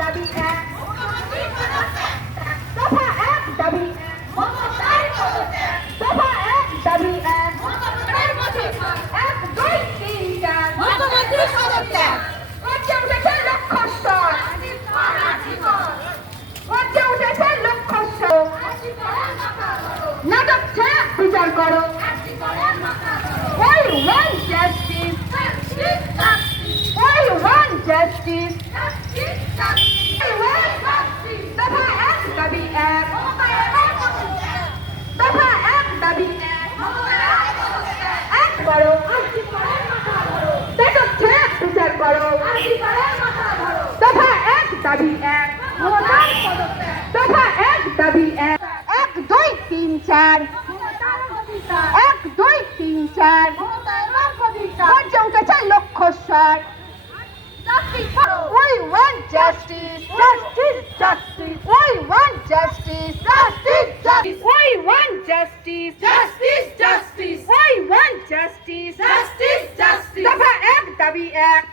দাবি এক, দফা এক দাবি এক, দফা এক দাবি এক, 1, 2, 3, 4 গর্জে উঠেছে লক্ষ্যস্বর, গর্জে উঠেছে লক্ষ্যস্বর। নাটক ছেড়ে বিচার করো। We want justice. We want justice. দফা এক দাবি এক, দফা এক দাবি এক, এক করো, নাটক ছেড়ে বিচার করো। দফা এক দাবি এক, দফা এক দাবি এক, 1, 2, 3, 4 1, 2, 3, 4 গর্জে উঠেছে লক্ষ্যস্বর। We want justice, justice, justice. We want justice, justice, justice. We want justice, justice, justice, we want justice. justice, justice. দফা এক দাবি এক,